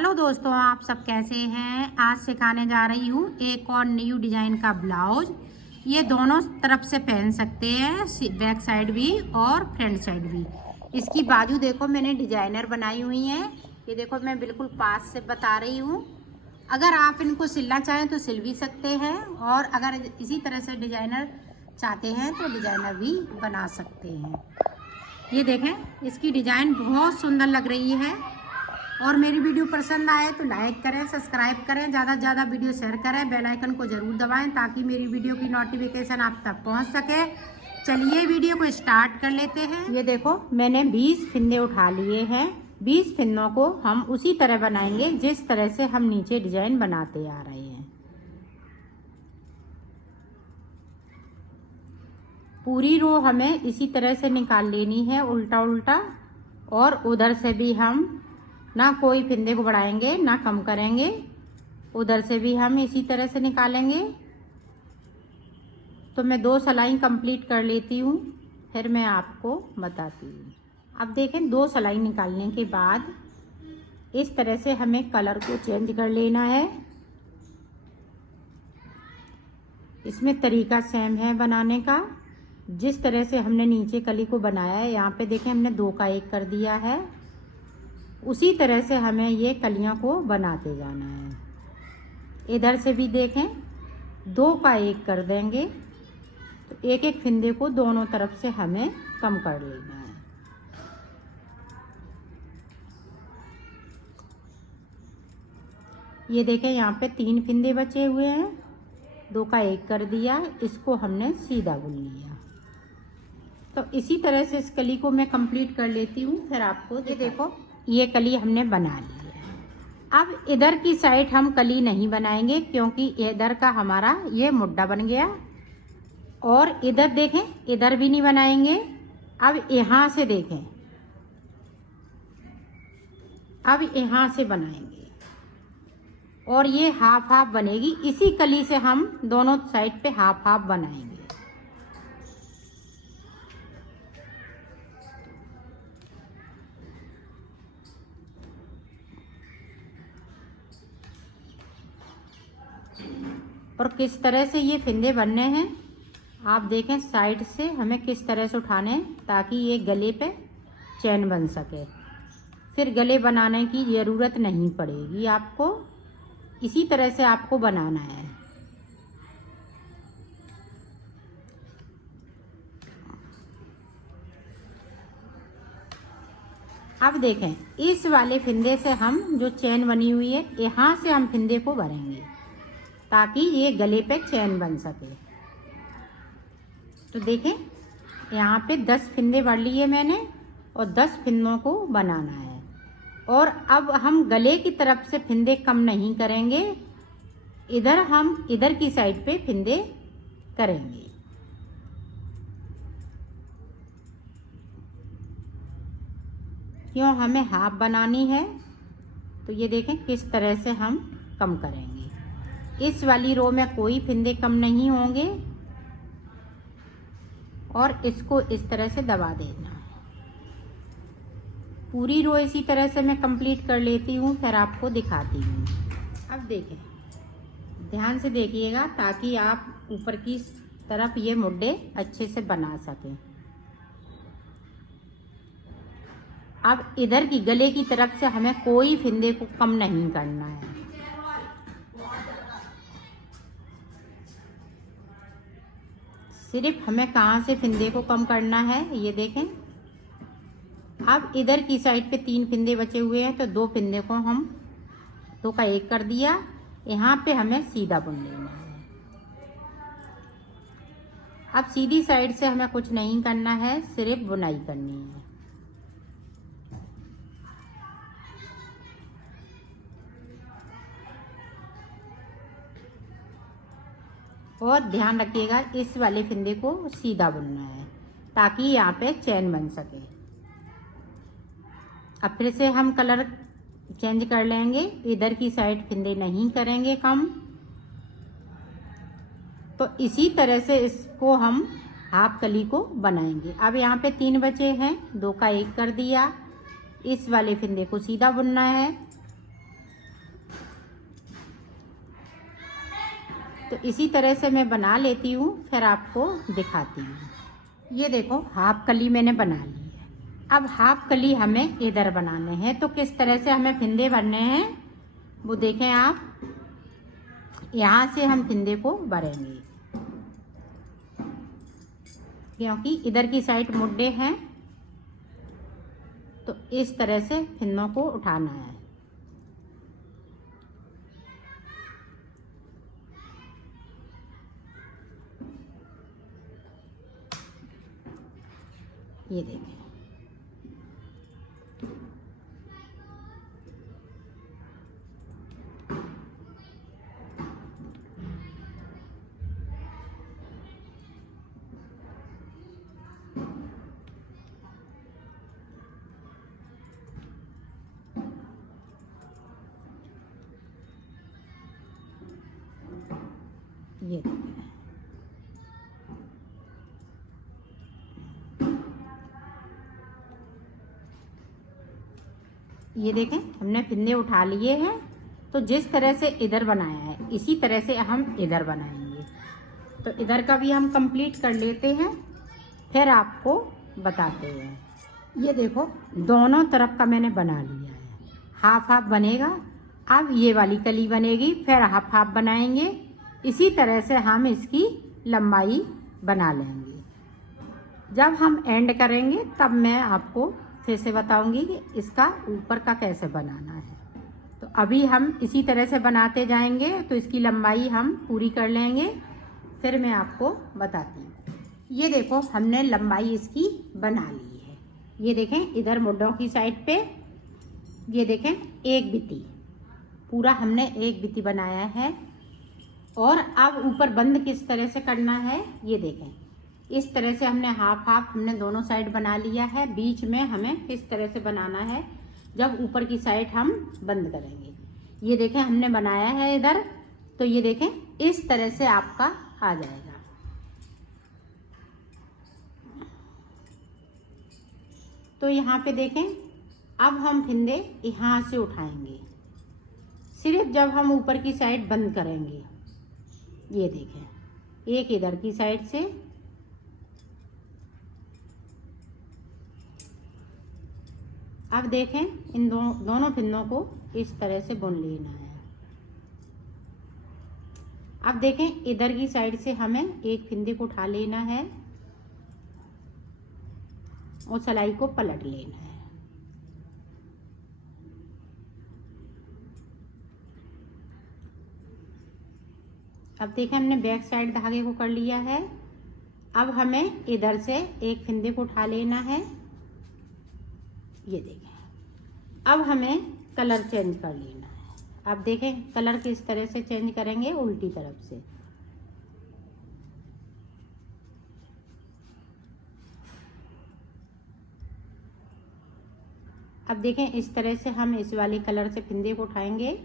Hello दोस्तों, आप सब कैसे हैं। आज सिखाने जा रही हूँ एक और न्यू डिज़ाइन का ब्लाउज। ये दोनों तरफ से पहन सकते हैं, बैक साइड भी और फ्रंट साइड भी। इसकी बाजू देखो, मैंने डिजाइनर बनाई हुई हैं। ये देखो, मैं बिल्कुल पास से बता रही हूँ। अगर आप इनको सिलना चाहें तो सिल भी सकते हैं, और अगर इसी तरह से डिजाइनर चाहते हैं तो डिजाइनर भी बना सकते हैं। ये देखें, इसकी डिज़ाइन बहुत सुंदर लग रही है। और मेरी वीडियो पसंद आए तो लाइक करें, सब्सक्राइब करें, ज़्यादा से ज़्यादा वीडियो शेयर करें, बेल आइकन को ज़रूर दबाएं ताकि मेरी वीडियो की नोटिफिकेशन आप तक पहुंच सके। चलिए वीडियो को स्टार्ट कर लेते हैं। ये देखो, मैंने 20 फिंदे उठा लिए हैं। 20 फिंदों को हम उसी तरह बनाएंगे जिस तरह से हम नीचे डिजाइन बनाते आ रहे हैं। पूरी रो हमें इसी तरह से निकाल लेनी है, उल्टा उल्टा। और उधर से भी हम ना कोई फिंदे को बढ़ाएंगे ना कम करेंगे। उधर से भी हम इसी तरह से निकालेंगे। तो मैं 2 सिलाई कंप्लीट कर लेती हूँ, फिर मैं आपको बताती हूँ। अब देखें, 2 सिलाई निकालने के बाद इस तरह से हमें कलर को चेंज कर लेना है। इसमें तरीका सेम है बनाने का। जिस तरह से हमने नीचे कली को बनाया है, यहाँ पे देखें हमने 2 का 1 कर दिया है। उसी तरह से हमें ये कलियों को बनाते जाना है। इधर से भी देखें, 2 का 1 कर देंगे तो एक एक फिंदे को दोनों तरफ से हमें कम कर लेना है। ये देखें, यहाँ पे 3 फिंदे बचे हुए हैं, 2 का 1 कर दिया, इसको हमने सीधा बुन लिया। तो इसी तरह से इस कली को मैं कंप्लीट कर लेती हूँ, फिर आपको ये देखो, ये कली हमने बना ली है। अब इधर की साइड हम कली नहीं बनाएंगे क्योंकि इधर का हमारा ये मुड्ढा बन गया। और इधर देखें, इधर भी नहीं बनाएंगे। अब यहाँ से देखें, अब यहाँ से बनाएंगे और ये हाफ हाफ बनेगी। इसी कली से हम दोनों साइड पे हाफ हाफ बनाएंगे। और किस तरह से ये फिंदे बनने हैं आप देखें। साइड से हमें किस तरह से उठाने हैं ताकि ये गले पे चैन बन सके। फिर गले बनाने की ज़रूरत नहीं पड़ेगी आपको। इसी तरह से आपको बनाना है। अब देखें, इस वाले फिंदे से हम जो चैन बनी हुई है, यहाँ से हम फिंदे को भरेंगे ताकि ये गले पे चैन बन सके। तो देखें, यहाँ पे 10 फिंदे भर लिए मैंने और 10 फिंदों को बनाना है। और अब हम गले की तरफ से फिंदे कम नहीं करेंगे, इधर हम इधर की साइड पे फिंदे करेंगे। क्यों, हमें हाफ बनानी है। तो ये देखें किस तरह से हम कम करेंगे। इस वाली रो में कोई फिंदे कम नहीं होंगे और इसको इस तरह से दबा देना है। पूरी रो इसी तरह से मैं कंप्लीट कर लेती हूँ, फिर आपको दिखाती हूँ। अब देखें, ध्यान से देखिएगा ताकि आप ऊपर की तरफ ये मुड्ढे अच्छे से बना सकें। अब इधर की गले की तरफ से हमें कोई फिंदे को कम नहीं करना है। सिर्फ हमें कहाँ से फिंदे को कम करना है, ये देखें। अब इधर की साइड पे 3 फिंदे बचे हुए हैं तो 2 फिंदे को हम 2 का 1 कर दिया। यहाँ पे हमें सीधा बुन लेना है। अब सीधी साइड से हमें कुछ नहीं करना है, सिर्फ बुनाई करनी है। और ध्यान रखिएगा, इस वाले फिंदे को सीधा बुनना है ताकि यहाँ पे चैन बन सके। अब फिर से हम कलर चेंज कर लेंगे। इधर की साइड फिंदे नहीं करेंगे कम। तो इसी तरह से इसको हम हाफ कली को बनाएंगे। अब यहाँ पे 3 बचे हैं, 2 का 1 कर दिया। इस वाले फिंदे को सीधा बुनना है। तो इसी तरह से मैं बना लेती हूँ, फिर आपको दिखाती हूँ। ये देखो हाफ कली मैंने बना ली है। अब हाफ कली हमें इधर बनाने हैं, तो किस तरह से हमें फिंदे भरने हैं वो देखें आप। यहाँ से हम फिंदे को भरेंगे, क्योंकि इधर की साइड मुड्डे हैं, तो इस तरह से फिंदों को उठाना है। ये देखें, ये देखें। ये देखें हमने फिंदे उठा लिए हैं, तो जिस तरह से इधर बनाया है इसी तरह से हम इधर बनाएंगे। तो इधर का भी हम कंप्लीट कर लेते हैं, फिर आपको बताते हैं। ये देखो दोनों तरफ का मैंने बना लिया है, हाफ हाफ बनेगा। अब ये वाली कली बनेगी, फिर हाफ हाफ बनाएंगे। इसी तरह से हम इसकी लंबाई बना लेंगे। जब हम एंड करेंगे तब मैं आपको फिर से बताऊंगी कि इसका ऊपर का कैसे बनाना है। तो अभी हम इसी तरह से बनाते जाएंगे, तो इसकी लंबाई हम पूरी कर लेंगे, फिर मैं आपको बताती हूँ। ये देखो हमने लंबाई इसकी बना ली है। ये देखें इधर मुड्ढों की साइड पे, ये देखें एक बिती, पूरा हमने एक बिती बनाया है। और अब ऊपर बंद किस तरह से करना है ये देखें। इस तरह से हमने हाफ हाफ हमने दोनों साइड बना लिया है। बीच में हमें किस तरह से बनाना है जब ऊपर की साइड हम बंद करेंगे। ये देखें हमने बनाया है इधर, तो ये देखें इस तरह से आपका आ जाएगा। तो यहाँ पे देखें अब हम फिंदे यहाँ से उठाएंगे, सिर्फ जब हम ऊपर की साइड बंद करेंगे। ये देखें एक इधर की साइड से, अब देखें इन दोनों फिंदों को इस तरह से बुन लेना है। अब देखें इधर की साइड से हमें एक फिंदे को उठा लेना है और सिलाई को पलट लेना है। अब देखें हमने बैक साइड धागे को कर लिया है। अब हमें इधर से एक फिंदे को उठा लेना है। ये देखें अब हमें कलर चेंज कर लेना है। अब देखें कलर किस तरह से चेंज करेंगे, उल्टी तरफ से। अब देखें इस तरह से हम इस वाले कलर से फिंदे को उठाएंगे।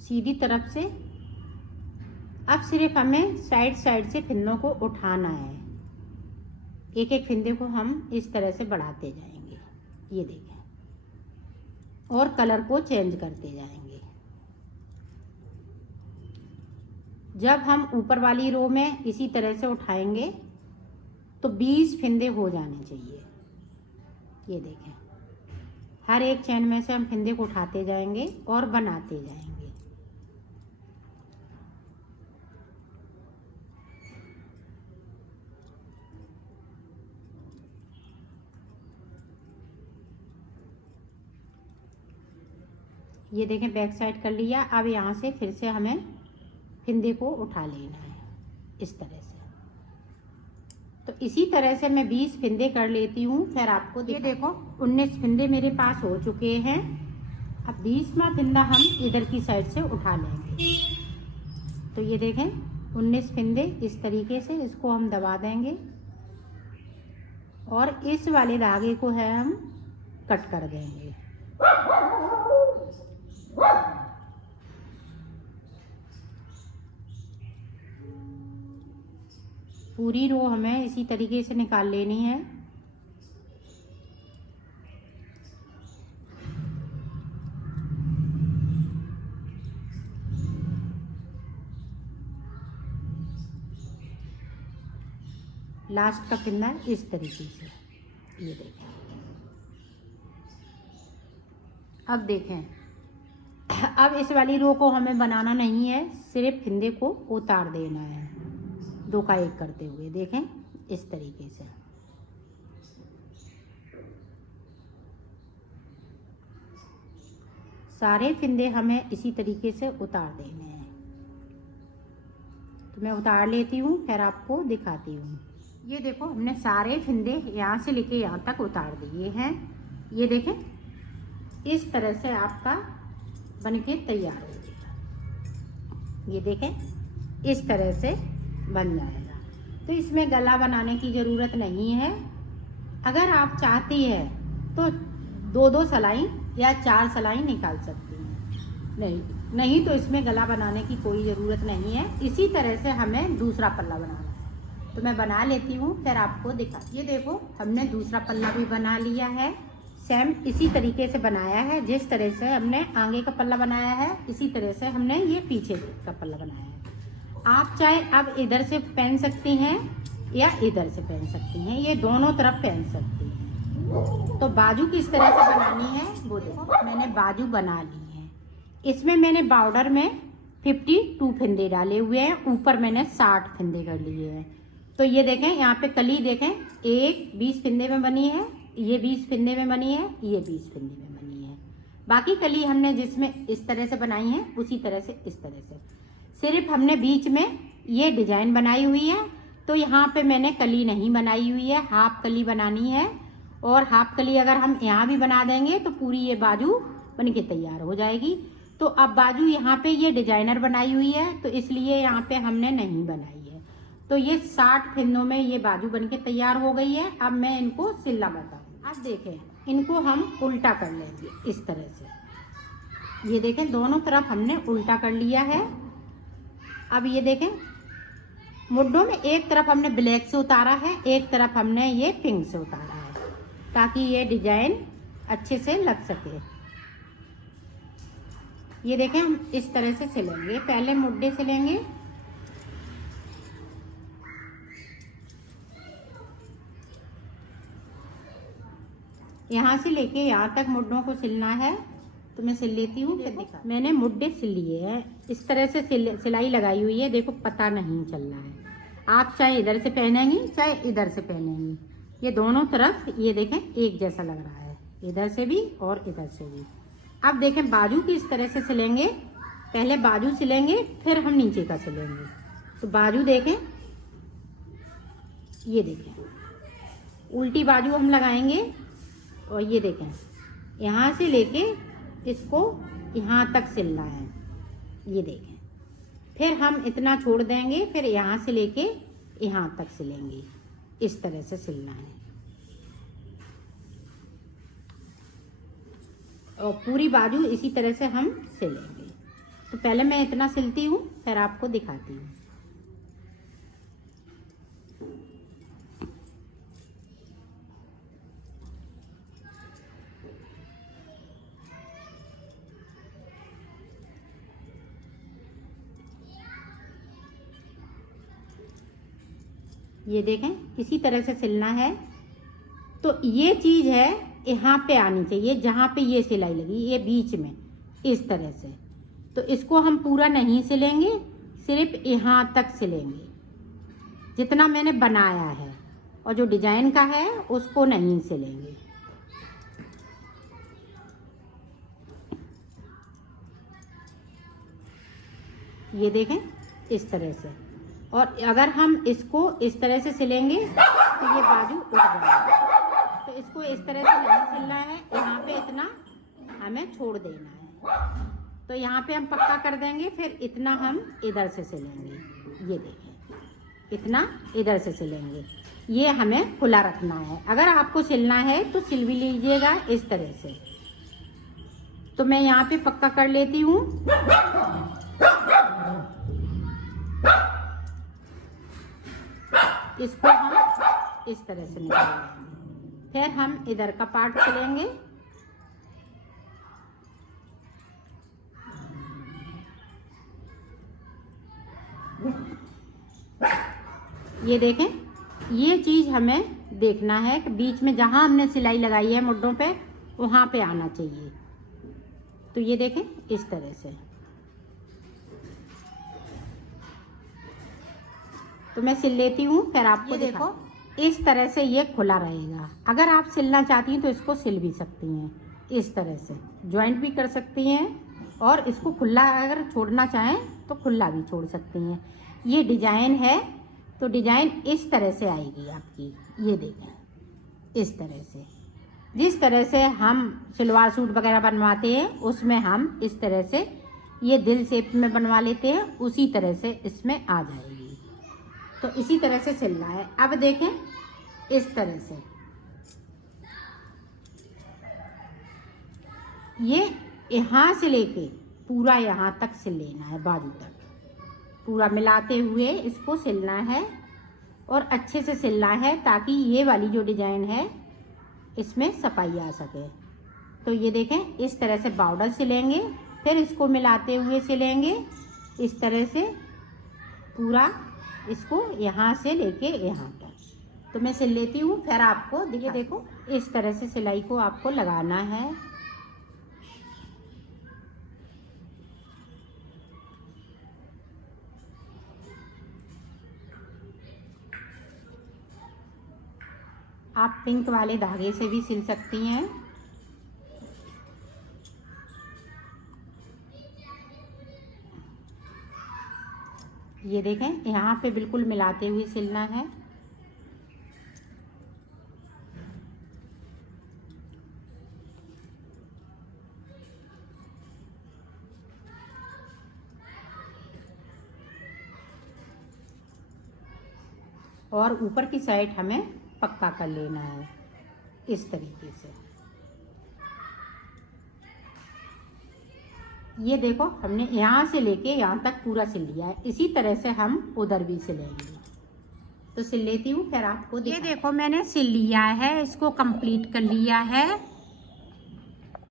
सीधी तरफ से। अब सिर्फ हमें साइड साइड से फिंदों को उठाना है। एक एक फिंदे को हम इस तरह से बढ़ाते जाएंगे, ये देखें, और कलर को चेंज करते जाएंगे। जब हम ऊपर वाली रो में इसी तरह से उठाएंगे तो 20 फिंदे हो जाने चाहिए। ये देखें हर एक चैन में से हम फिंदे को उठाते जाएंगे और बनाते जाएंगे। ये देखें बैक साइड कर लिया। अब यहाँ से फिर से हमें फिंदे को उठा लेना है इस तरह से। तो इसी तरह से मैं 20 फिंदे कर लेती हूँ, फिर आपको ये देखो 19 फिंदे मेरे पास हो चुके हैं। अब 20वां फिंदा हम इधर की साइड से उठा लेंगे। तो ये देखें 19 फिंदे इस तरीके से, इसको हम दबा देंगे और इस वाले धागे को है हम कट कर देंगे। पूरी रो हमें इसी तरीके से निकाल लेनी है। लास्ट का फिंदा इस तरीके से, ये देखें। अब देखें, अब इस वाली रो को हमें बनाना नहीं है, सिर्फ फिंदे को उतार देना है 2 का 1 करते हुए। देखें इस तरीके से। सारे फिंदे हमें इसी तरीके से उतार देने हैं। तो मैं उतार लेती हूँ, फिर आपको दिखाती हूँ। ये देखो, हमने सारे फिंदे यहाँ से लेके यहाँ तक उतार दिए हैं। ये देखें, इस तरह से आपका बनके तैयार हो जाएगा। ये देखें, इस तरह से बन जाएगा। तो इसमें गला बनाने की ज़रूरत नहीं है। अगर आप चाहती है तो 2-2 सिलाई या 4 सिलाई निकाल सकती हैं। नहीं तो इसमें गला बनाने की कोई ज़रूरत नहीं है। इसी तरह से हमें दूसरा पल्ला बनाना है। तो मैं बना लेती हूँ, फिर आपको दिखा। ये देखो, हमने दूसरा पल्ला भी बना लिया है। सेम इसी तरीके से बनाया है। जिस तरह से हमने आगे का पल्ला बनाया है, इसी तरह से हमने ये पीछे का पल्ला बनाया है। आप चाहे अब इधर से पहन सकती हैं या इधर से पहन सकती हैं, ये दोनों तरफ पहन सकती हैं। तो बाजू किस तरह से बनानी है वो देखो। मैंने बाजू बना ली है। इसमें मैंने बॉर्डर में 52 फिंदे डाले हुए हैं, ऊपर मैंने 60 फिंदे कर लिए हैं। तो ये देखें, यहाँ पे कली देखें, एक 20 फिंदे में बनी है, ये 20 फिंदे में बनी है, ये 20 फिंदे में बनी है। बाकी कली हमने जिसमें इस तरह से बनाई है, उसी तरह से इस तरह से, सिर्फ हमने बीच में ये डिजाइन बनाई हुई है। तो यहाँ पे मैंने कली नहीं बनाई हुई है, हाफ कली बनानी है। और हाफ कली अगर हम यहाँ भी बना देंगे तो पूरी ये बाजू बन के तैयार हो जाएगी। तो अब बाजू यहाँ पे ये डिजाइनर बनाई हुई है, तो इसलिए यहाँ पे हमने नहीं बनाई है। तो ये 60 फिंदों में ये बाजू बन के तैयार हो गई है। अब मैं इनको सिलना बताऊँ। अब देखें, इनको हम उल्टा कर लेंगे इस तरह से। ये देखें, दोनों तरफ हमने उल्टा कर लिया है। अब ये देखें, मुड्ढों में एक तरफ हमने ब्लैक से उतारा है, एक तरफ हमने ये पिंक से उतारा है, ताकि ये डिजाइन अच्छे से लग सके। ये देखें, हम इस तरह से सिलेंगे। पहले मुड्ढे सिलेंगे, यहाँ से लेके यहाँ तक मुड्ढों को सिलना है। तो मैं सिल लेती हूँ, फिर दिखा। मैंने मुड्ढे सिल लिए हैं, इस तरह से सिलाई लगाई हुई है। देखो, पता नहीं चल रहा है। आप चाहे इधर से पहनेंगी, चाहे इधर से पहनेंगी, ये दोनों तरफ ये देखें एक जैसा लग रहा है, इधर से भी और इधर से भी। अब देखें, बाजू की इस तरह से सिलेंगे। पहले बाजू सिलेंगे, फिर हम नीचे का सिलेंगे। तो बाजू देखें, ये देखें, उल्टी बाजू हम लगाएंगे। और ये देखें, यहाँ से लेके इसको यहाँ तक सिलना है। ये देखें, फिर हम इतना छोड़ देंगे, फिर यहाँ से लेके यहाँ तक सिलेंगे। इस तरह से सिलना है और पूरी बाजू इसी तरह से हम सिलेंगे। तो पहले मैं इतना सिलती हूँ, फिर आपको दिखाती हूँ। ये देखें, इसी तरह से सिलना है। तो ये चीज़ है यहाँ पे आनी चाहिए, जहाँ पे ये सिलाई लगी, ये बीच में इस तरह से। तो इसको हम पूरा नहीं सिलेंगे, सिर्फ यहाँ तक सिलेंगे जितना मैंने बनाया है, और जो डिजाइन का है उसको नहीं सिलेंगे। ये देखें, इस तरह से। और अगर हम इसको इस तरह से सिलेंगे तो ये बाजू उठ जाएगी। तो इसको इस तरह से नहीं सिलना है, यहाँ पे इतना हमें छोड़ देना है। तो यहाँ पे हम पक्का कर देंगे, फिर इतना हम इधर से सिलेंगे। ये देखें, इतना इधर से सिलेंगे। ये हमें खुला रखना है। अगर आपको सिलना है तो सिल भी लीजिएगा इस तरह से। तो मैं यहाँ पे पक्का कर लेती हूँ। इसको हम इस तरह से निकालेंगे, फिर हम इधर का पार्ट सिलेंगे। ये देखें, ये चीज़ हमें देखना है कि बीच में जहाँ हमने सिलाई लगाई है मुड्ढों पे वहाँ पे आना चाहिए। तो ये देखें इस तरह से। तो मैं सिल लेती हूँ, फिर आपको देखो इस तरह से ये खुला रहेगा। अगर आप सिलना चाहती हैं तो इसको सिल भी सकती हैं, इस तरह से जॉइंट भी कर सकती हैं, और इसको खुला अगर छोड़ना चाहें तो खुला भी छोड़ सकती हैं। ये डिजाइन है तो डिजाइन इस तरह से आएगी आपकी। ये देखें इस तरह से, जिस तरह से हम सलवार सूट वगैरह बनवाते हैं उसमें हम इस तरह से ये दिल शेप में बनवा लेते हैं, उसी तरह से इसमें आ जाएगी। तो इसी तरह से सिलना है। अब देखें इस तरह से ये यहाँ से लेके पूरा यहाँ तक सिल लेना है, बाजू तक पूरा मिलाते हुए इसको सिलना है और अच्छे से सिलना है, ताकि ये वाली जो डिजाइन है इसमें सफाई आ सके। तो ये देखें इस तरह से बॉर्डर सिलेंगे, फिर इसको मिलाते हुए सिलेंगे इस तरह से पूरा, इसको यहाँ से लेके यहाँ तक। तो मैं सिल लेती हूँ, फिर आपको देखिए। देखो इस तरह से सिलाई को आपको लगाना है। आप पिंक वाले धागे से भी सिल सकती हैं। ये देखें यहाँ पे बिल्कुल मिलाते हुए सिलना है। और ऊपर की साइड हमें पक्का कर लेना है इस तरीके से। ये देखो हमने यहाँ से लेके यहाँ तक पूरा सिल लिया है, इसी तरह से हम उधर भी सिलेंगे। तो सिल लेती हूँ, फिर आपको ये देखो मैंने सिल लिया है, इसको कंप्लीट कर लिया है।